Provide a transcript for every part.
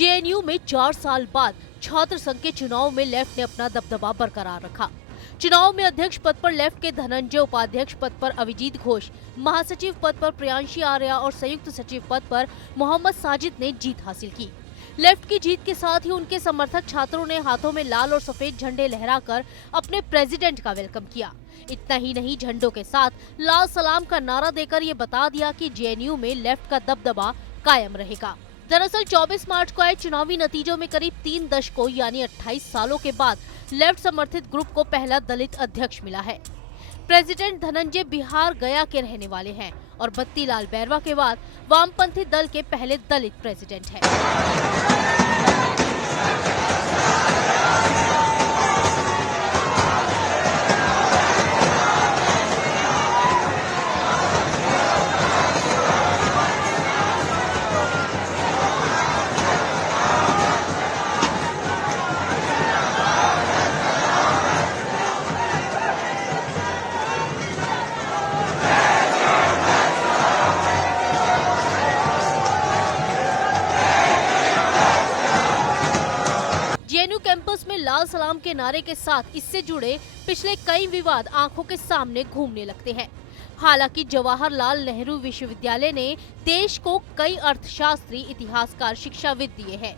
JNU में 4 साल बाद छात्र संघ के चुनाव में लेफ्ट ने अपना दबदबा बरकरार रखा। चुनाव में अध्यक्ष पद पर लेफ्ट के धनंजय, उपाध्यक्ष पद पर अभिजीत घोष, महासचिव पद पर प्रियांशी आर्या और संयुक्त सचिव पद पर मोहम्मद साजिद ने जीत हासिल की। लेफ्ट की जीत के साथ ही उनके समर्थक छात्रों ने हाथों में लाल और सफेद झंडे लहराकर अपने प्रेसिडेंट का वेलकम किया। इतना ही नहीं, झंडों के साथ लाल सलाम का नारा देकर ये बता दिया कि जेएनयू में लेफ्ट का दबदबा कायम रहेगा। दरअसल 24 मार्च को आए चुनावी नतीजों में करीब 3 दशकों यानी 28 सालों के बाद लेफ्ट समर्थित ग्रुप को पहला दलित अध्यक्ष मिला है। प्रेसिडेंट धनंजय बिहार गया के रहने वाले हैं और बत्तीलाल बैरवा के बाद वामपंथी दल के पहले दलित प्रेसिडेंट हैं। जेएनयू कैंपस में लाल सलाम के नारे के साथ इससे जुड़े पिछले कई विवाद आंखों के सामने घूमने लगते हैं। हालांकि जवाहरलाल नेहरू विश्वविद्यालय ने देश को कई अर्थशास्त्री, इतिहासकार, शिक्षाविद दिए हैं।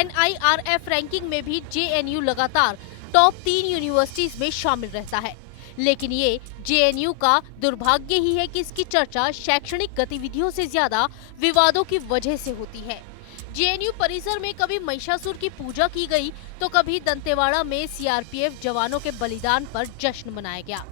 NIRF रैंकिंग में भी जेएनयू लगातार टॉप 3 यूनिवर्सिटीज में शामिल रहता है। लेकिन ये जेएनयू का दुर्भाग्य ही है कि इसकी चर्चा शैक्षणिक गतिविधियों से ज्यादा विवादों की वजह से होती है। जेएनयू परिसर में कभी महिषासुर की पूजा की गई तो कभी दंतेवाड़ा में सीआरपीएफ जवानों के बलिदान पर जश्न मनाया गया।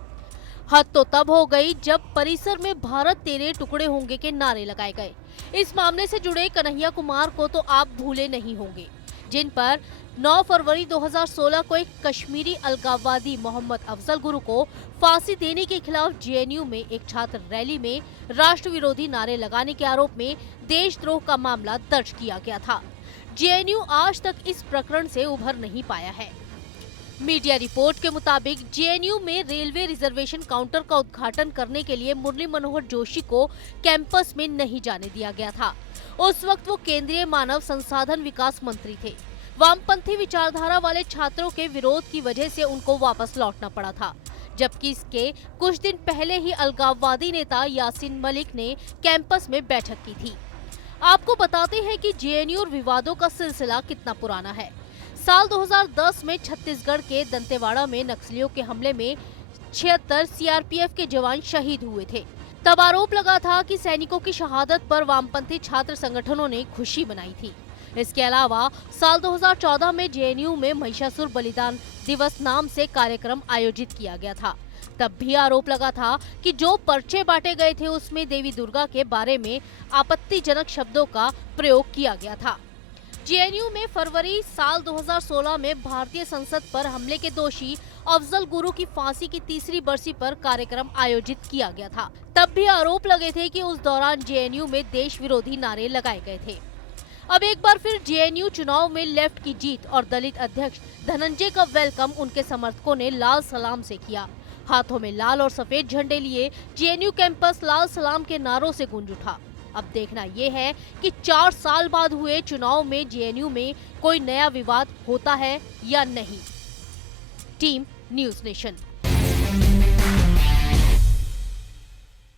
हद तो तब हो गई जब परिसर में भारत तेरे टुकड़े होंगे के नारे लगाए गए। इस मामले से जुड़े कन्हैया कुमार को तो आप भूले नहीं होंगे, जिन पर 9 फरवरी 2016 को एक कश्मीरी अलगाववादी मोहम्मद अफजल गुरु को फांसी देने के खिलाफ जेएनयू में एक छात्र रैली में राष्ट्र विरोधी नारे लगाने के आरोप में देशद्रोह का मामला दर्ज किया गया था। जेएनयू आज तक इस प्रकरण से उभर नहीं पाया है। मीडिया रिपोर्ट के मुताबिक जेएनयू में रेलवे रिजर्वेशन काउंटर का उद्घाटन करने के लिए मुरली मनोहर जोशी को कैंपस में नहीं जाने दिया गया था। उस वक्त वो केंद्रीय मानव संसाधन विकास मंत्री थे। वामपंथी विचारधारा वाले छात्रों के विरोध की वजह से उनको वापस लौटना पड़ा था, जबकि इसके कुछ दिन पहले ही अलगाववादी नेता यासीन मलिक ने कैंपस में बैठक की थी। आपको बताते हैं कि जेएनयू और विवादों का सिलसिला कितना पुराना है। साल 2010 में छत्तीसगढ़ के दंतेवाड़ा में नक्सलियों के हमले में 76 सीआरपीएफ के जवान शहीद हुए थे। तब आरोप लगा था कि सैनिकों की शहादत पर वामपंथी छात्र संगठनों ने खुशी मनाई थी। इसके अलावा साल 2014 में जेएनयू में महिषासुर बलिदान दिवस नाम से कार्यक्रम आयोजित किया गया था। तब भी आरोप लगा था कि जो पर्चे बांटे गए थे उसमें देवी दुर्गा के बारे में आपत्तिजनक शब्दों का प्रयोग किया गया था। जेएनयू में फरवरी साल 2016 में भारतीय संसद पर हमले के दोषी अफजल गुरु की फांसी की 3री बरसी पर कार्यक्रम आयोजित किया गया था। तब भी आरोप लगे थे कि उस दौरान जेएनयू में देश विरोधी नारे लगाए गए थे। अब एक बार फिर जेएनयू चुनाव में लेफ्ट की जीत और दलित अध्यक्ष धनंजय का वेलकम उनके समर्थकों ने लाल सलाम से किया। हाथों में लाल और सफेद झंडे लिए जेएनयू कैंपस लाल सलाम के नारों से गूंज उठा। अब देखना ये है कि 4 साल बाद हुए चुनाव में जेएनयू में कोई नया विवाद होता है या नहीं। Team news nation.